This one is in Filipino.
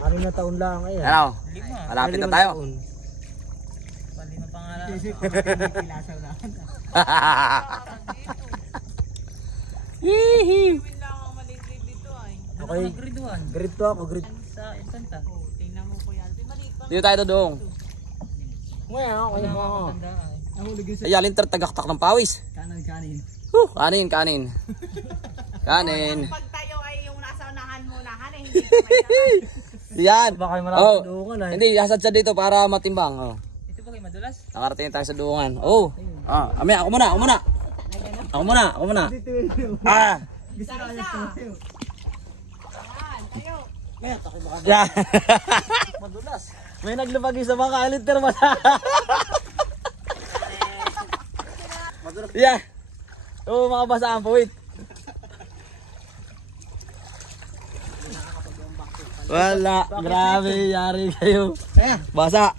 6 na taon lang ayan. Ano? Malapit na tayo. Palima pangalan. Pilasaw na. Hihi. Lang ang maliit dito ay. Okay. Grade 1. Grade 2 ako, grade. Sa Santa. Tingnan mo po yan. Maliit pa. Dito tayo dudong. Ngayon ako Wala yung nga mga. matandaan. Ay, alinter tagaktak ng pawis. Kanan. Kanin. Kanin. Pag tayo ay yung nasa unahan muna, hindi pa may sakay. Yan. Baka yung marami Oh. duungan ay. Hindi, hasad siya dito para matimbang. Oh. Ito pa kayo madulas? Nakarating tayo sa duungan. Oh. Ame, ako muna. Ako muna. Ah. May atake baka Yeah. madulas. May naglubagi sa mga alinter mo. Yeah. Oo, mga basaan po, wait. Wala, grabe, yari kayo. Basa.